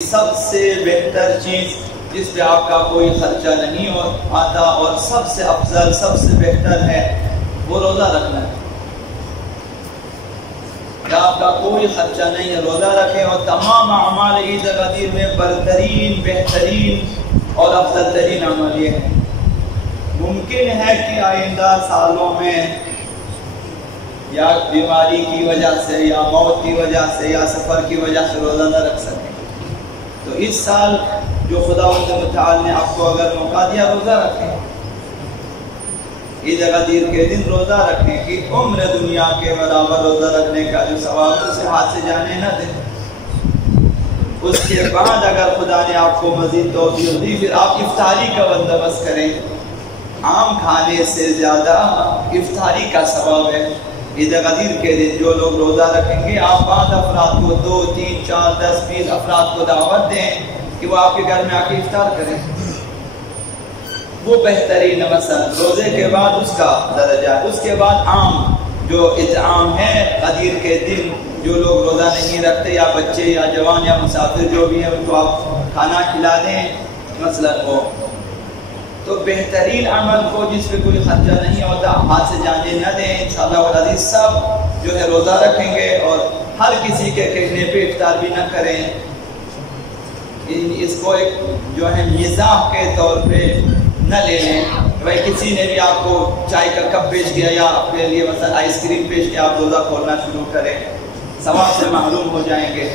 سب سے بہتر چیز جس پہ آپ کا کوئی خرچہ نہیں آتا اور سب سے افضل سب سے بہتر ہے وہ روزہ رکھنا ہے۔ یا آپ کا کوئی خرچہ نہیں ہے، روزہ رکھیں اور تمام اعمال عید الفطر میں برترین بہترین اور افضل ترین عمل یہ ہے۔ ممکن ہے کہ آئندہ سالوں میں یا بیماری کی وجہ سے یا موت کی وجہ سے یا سفر کی وجہ سے روزہ نہ رکھ سکیں، تو اس سال جو خداوند متعال نے آپ کو اگر موقع دیا روزہ رکھیں، عید الفطر کے دن روزہ رکھیں کہ عمر دنیا کے برابر روزہ رکھنے کا جو ثواب اسے ہاتھ سے جانے نہ دیں۔ اس کے بعد اگر خدا نے آپ کو مزید توفیق دی پھر آپ افطاری کا بندوبست کریں۔ عام کھانے سے زیادہ افطاری کا ثواب ہے۔ عید الفطر کے دن جو لوگ روزہ رکھیں گے، آپ 5 افراد کو 2 3 4 10 20 افراد کو دعوت دیں کہ وہ آپ کے گھر میں آ کے افطار کریں۔ وہ بہترین مثلا روزے کے بعد اس کا درجہ ہے۔ اس کے بعد عام جو اطعام ہے قدیر کے دن جو لوگ روزہ نہیں رکھتے یا بچے یا جوان یا مسافر جو بھی ہیں ان کو آپ کھانا کھلا دیں مثلا وہ تو بہترین عمل کو جس پہ کوئی خرچہ نہیں ہوتا ہاتھ سے جانے نہ دیں۔ انشاءاللہ والعزیز سب جو ہے روزہ رکھیں گے اور ہر کسی کے کہنے پہ افطار بھی نہ کریں۔ اس کو ایک جو ہے مزاح کے طور پہ نہ لے لیں، بھائی کسی نے بھی آپ کو چائے کا کپ پیش کیا یا اپنے لیے مثلا آئس کریم پیش کیا آپ روزہ کھولنا شروع کریں، ثواب سے محروم ہو جائیں گے۔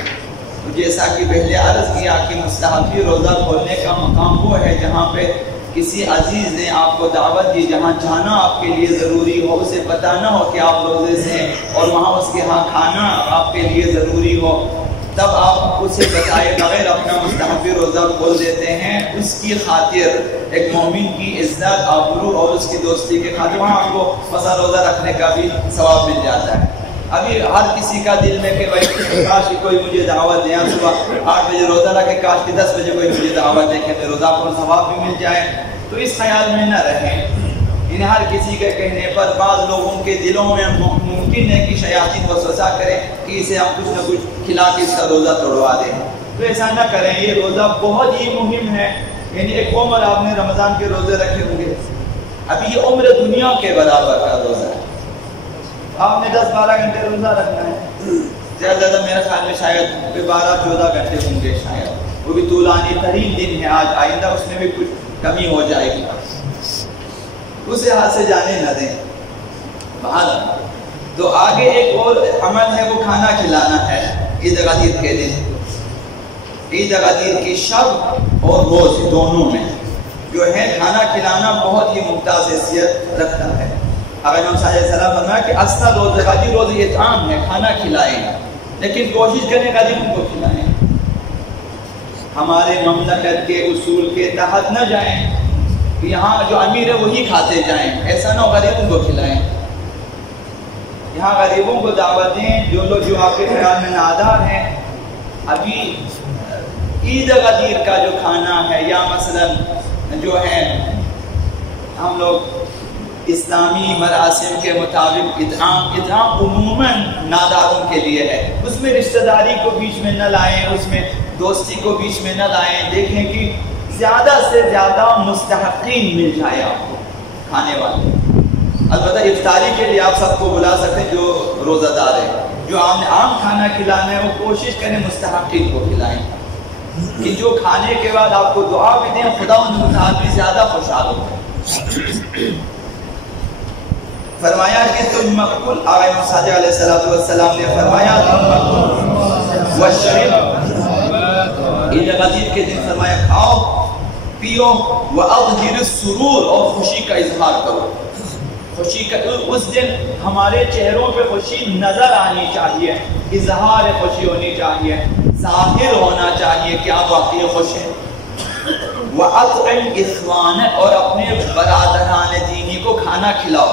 جیسا کہ پہلے عرض کیا کہ مستحبی روزہ کھولنے کا مقام وہ ہے جہاں پہ کسی عزیز نے آپ کو دعوت دی، جہاں جانا آپ کے لیے ضروری ہو، اسے پتہ نہ ہو کہ آپ روزے سے ہیں اور وہاں اس کے ہاں کھانا آپ کے لیے ضروری ہو، تب آپ اسے بتائے بغیر اپنا مستحبی روزہ کھول دیتے ہیں۔ اس کی خاطر ایک مومن کی عزت آبرو اور اس کی دوستی کے خاطر وہاں آپ کو مثلا روزہ رکھنے کا بھی ثواب مل جاتا ہے۔ ابھی ہر کسی کا دل میں کہ بھائی کاش کوئی مجھے دعوت دے، صبح 8 بجے روزہ رکھے، کاش کہ 10 بجے کوئی مجھے دعوت دے کہ میں روزہ کو ثواب بھی مل جائے، تو اس خیال میں نہ رہیں۔ انہیں ہر کسی کے کہنے پر بعض لوگوں کے دلوں میں ممکن ہے کہ شیاطین وسوسہ کریں کہ اسے ہم کچھ نہ کچھ کھلا کے اس کا روزہ توڑوا دیں، تو ایسا نہ کریں۔ یہ روزہ بہت ہی مہم ہے، یعنی ایک عمر آپ نے رمضان کے روزے رکھے ہوں گے، ابھی یہ عمر دنیا کے برابر کا روزہ ہے۔ آپ نے 10-12 گھنٹے روزہ رکھنا ہے، زیادہ زیادہ میرے خیال میں شاید 12-14 گھنٹے ہوں گے، شاید وہ بھی طولانی ترین دن ہے آج، آئندہ اس میں بھی کچھ کمی ہو جائے گی، اسے ہاتھ سے جانے نہ دیں۔ تو آگے ایک اور عمل ہے وہ کھانا کھلانا ہے عید الفطر کے دن۔ عید الفطر کی شب اور روز دونوں میں جو ہے کھانا کھلانا بہت ہی ممتاز حیثیت رکھتا ہے۔ اگر امام صلی اللہ علیہ وسلم فرمایا کہ اصل روز اطعام ہے، کھانا کھلائیں، لیکن کوشش کریں غریبوں کو کھلائیں۔ ہمارے مملکت کے اصول کے تحت نہ جائیں کہ یہاں جو امیر ہے وہی کھاتے جائیں، ایسا نہ ہو، غریبوں کو کھلائیں۔ یہاں غریبوں کو دعوت دیں جو لوگ جو آپ کے خیال میں نادار ہیں۔ ابھی عید الفطر کا جو کھانا ہے یا مثلا جو ہے ہم لوگ اسلامی مراسم کے مطابق اطعام عموماً ناداروں کے لیے ہے، اس میں رشتہ داری کو بیچ میں نہ لائیں، اس میں دوستی کو بیچ میں نہ لائیں، دیکھیں کہ زیادہ سے زیادہ مستحقین مل جائے آپ کو کھانے والے۔ البتہ افطاری کے لیے آپ سب کو بلا سکتے ہیں جو روزہ دار ہے، جو عام کھانا کھلانا ہے وہ کوشش کریں مستحقین کو کھلائیں کہ جو کھانے کے بعد آپ کو دعا بھی دیں، خداوند متعال بھی زیادہ خوشحال ہوتے ہیں۔ فرمایا کہ تم مقبول، آقا صلی اللہ علیہ وسلم نے فرمایا تم مقبول وشرب، عید الفطر کے دن فرمایا کھاؤ پیو، واظہر السرور، اور خوشی کا اظہار کرو۔ خوشی کا اس دن ہمارے چہروں پہ خوشی نظر آنی چاہیے، اظہار خوشی ہونی چاہیے، ظاہر ہونا چاہیے کہ آپ واقعی خوش ہیں۔ وَأَطْعِمْ إِخْوَانَكَ، اور اپنے برادران دینی کو کھانا کھلاؤ۔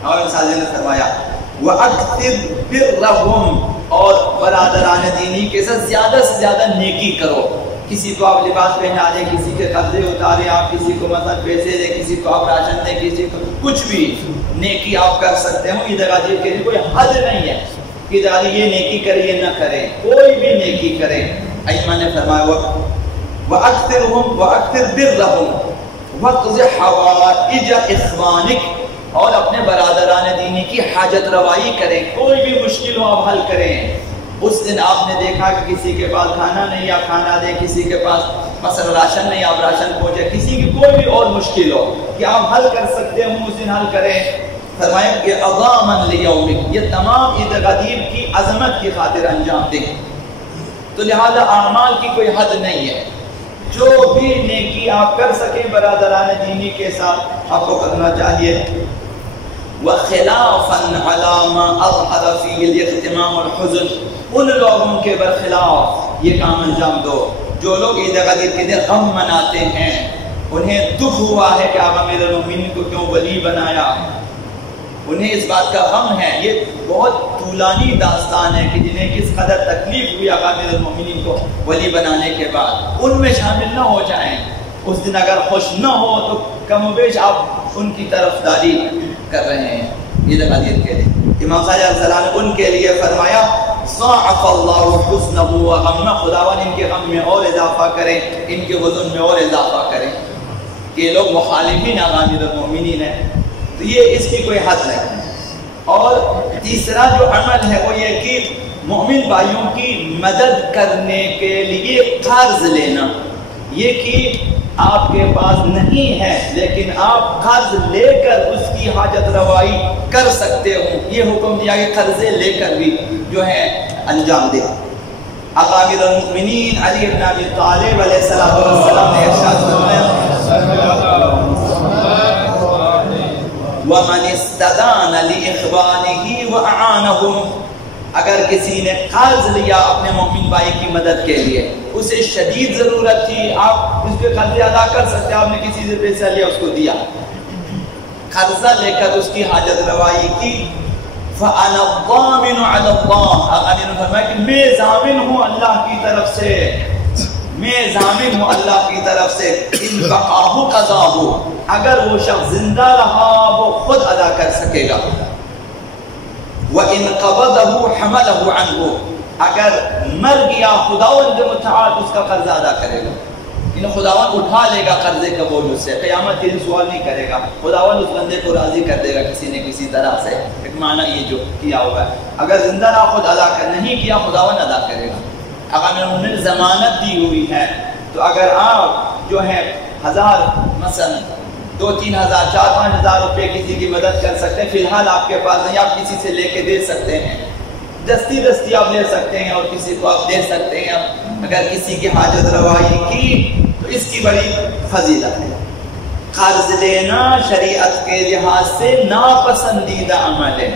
اور سازی نے فرمایا وَأَكْثِرْ بِرَّهُمْ، اور برادران دینی کے ساتھ زیادہ سے زیادہ نیکی کرو۔ کسی کو آپ لباس پہنا دیں، کسی کے قرضے اتاریں، آپ کسی کو مثلا پیسے دیں، کسی کو آپ راشن دیں، کسی کو کچھ بھی نیکی آپ کر سکتے ہو۔ عید الفطر کے لیے کوئی حد نہیں ہے کہ یہ نیکی کریں یہ نہ کریں، کوئی بھی نیکی کریں۔ ائمہ نے فرمایا وَأَكْثِرْ بِرَّهُمْ وَاقْضِ حَوَائِجَ إِخْوَانِكَ، اور اپنے برادران دینی کی حاجت روائی کریں، کوئی بھی مشکل ہو آپ حل کریں۔ اس دن آپ نے دیکھا کہ کسی کے پاس کھانا نہیں، آپ کھانا دیں، کسی کے پاس مثلا راشن نہیں، آپ راشن پہنچے، کسی کی کوئی بھی اور مشکل ہو کہ آپ حل کر سکتے ہوں، اس دن حل کریں۔ فرمایا کہ عظامًا لیومک، یہ تمام عید غدیر کی عظمت کی خاطر انجام دیں۔ تو لہذا اعمال کی کوئی حد نہیں ہے، جو بھی نیکی آپ کر سکیں برادران دینی کے ساتھ آپ کو کرنا چاہیے۔ وَخِلَافًا عَلَى مَا أَظْهَرَ فِيهِ الْاغْتِمَامُ وَالْحُزْنُ، ان لوگوں کے برخلاف یہ کام انجام دو جو لوگ عید غدیر کے دن غم مناتے ہیں، انہیں دکھ ہوا ہے کہ آپ امیر المومنین کو کیوں ولی بنایا، انہیں اس بات کا غم ہے۔ یہ بہت طولانی داستان ہے کہ جنہیں کس قدر تکلیف ہوئی آقا امیر المومنین کو ولی بنانے کے بعد، ان میں شامل نہ ہو جائیں۔ اس دن اگر خوش نہ ہو تو کم و بیش آپ ان کی طرفداری کر رہے ہیں عید غدیر کے دن۔ امام صادق علیہ السلام نے ان کے لیے فرمایا ضاعف اللہ حزنہ وغمہ، خداوند ان کے غم میں اور اضافہ کریں، ان کے حزن میں اور اضافہ کریں کہ یہ لوگ مخالفین آقا امیر المومنین ہیں۔ تو یہ اس کی کوئی حد نہیں ہے۔ اور تیسرا جو عمل ہے وہ یہ کہ مومن بھائیوں کی مدد کرنے کے لیے قرض لینا، یہ کہ آپ کے پاس نہیں ہے لیکن آپ قرض لے کر اس کی حاجت روائی کر سکتے ہو، یہ حکم دیا کہ قرضے لے کر بھی جو ہے انجام دے۔ آقا امیر المؤمنین علی بن ابی طالب علیہ السلام نے ارشاد فرمایا وَمَنِ اسْتَدَانَ لِإِخْوَانِهِ وَأَعَانَهُمْ، اگر کسی نے قرض لیا اپنے مومن بھائی کی مدد کے لیے، اسے شدید ضرورت تھی، آپ اس کے قرضے ادا کر سکتے، آپ نے کسی سے پیسہ لیا اس کو دیا، قرضہ لے کر اس کی حاجت روائی کی، فَأَنَا الضَّامِنُ عَلَى اللَّهِ، آقا نے فرمایا کہ میں ضامن ہوں اللہ کی طرف سے، میں ضامن ہوں اللہ کی طرف سے، ان بقاہ قضاہ، اگر وہ شخص زندہ رہا وہ خود ادا کر سکے گا، وَإِن قَبَضَهُ حَمَلَهُ عَنْهُ، اگر مر گیا خداوند متعال اس کا قرضہ ادا کرے گا، ان خداوند اٹھا لے گا قرضے کا بوجھ اس سے، قیامت کے دن سوال نہیں کرے گا، خداوند اس بندے کو راضی کر دے گا کسی نے کسی طرح سے، ایک معنی یہ جو کیا ہوا ہے، اگر زندہ رہا خود ادا کر، نہیں کیا خداوند ادا کرے گا۔ اگر انہوں نے ضمانت دی ہوئی ہے تو اگر آپ جو ہے 1000 مثلا 2-3 ہزار 4-5 ہزار روپے کسی کی مدد کر سکتے ہیں، فی الحال آپ کے پاس نہیں، آپ کسی سے لے کے دے سکتے ہیں، دستی آپ لے سکتے ہیں اور کسی کو آپ دے سکتے ہیں، اگر کسی کی حاجت روائی کی تو اس کی بڑی فضیلت ہے۔ قرض لینا شریعت کے لحاظ سے ناپسندیدہ عمل ہے،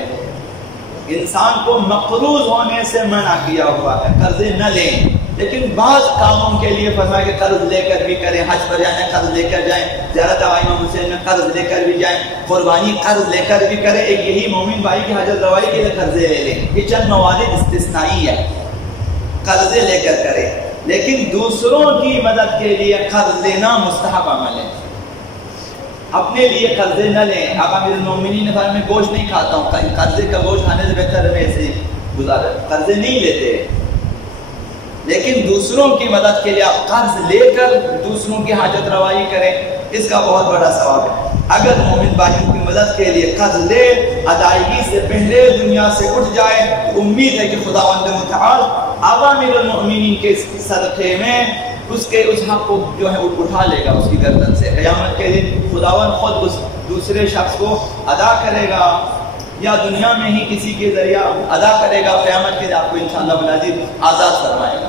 انسان کو مقروض ہونے سے منع کیا ہوا ہے، قرضے نہ لیں، لیکن بعض کاموں کے لیے فرمایا کہ قرض لے کر بھی کریں، حج پر جانا قرض لے کر جائیں، زیارت امام حسین میں قرض لے کر بھی جائیں، قربانی قرض لے کر بھی کریں، ایک یہی مومن بھائی کی حاجت روائی کے لیے قرضے لے لیں، یہ چند موارد استثنائی ہے، قرضے لے کر کریں، لیکن دوسروں کی مدد کے لیے قرض لینا مستحب عمل ہے، اپنے لیے قرضے نہ لیں۔ آقا امیر المومنین نے فرمایا میں گوشت نہیں کھاتا ہوں، قرضے کا گوشت کھانے سے بہتر ہے میں ایسے ہی گزارا، قرضے نہیں لیتے، لیکن دوسروں کی مدد کے لیے آپ قرض لے کر دوسروں کی حاجت روائی کریں، اس کا بہت بڑا ثواب ہے۔ اگر مومن بھائیوں کی مدد کے لیے قرض لے، ادائیگی سے پہلے دنیا سے اٹھ جائے، تو امید ہے کہ خداوند متعال آقا امیر المؤمنین کے صدقے میں اس حق کو جو ہے اٹھا لے گا اس کی گردن سے، قیامت کے دن خداوند خود اس دوسرے شخص کو ادا کرے گا یا دنیا میں ہی کسی کے ذریعہ ادا کرے گا، قیامت کے دن آپ کو انشاءاللہ بلازم آزاد فرمائے گا۔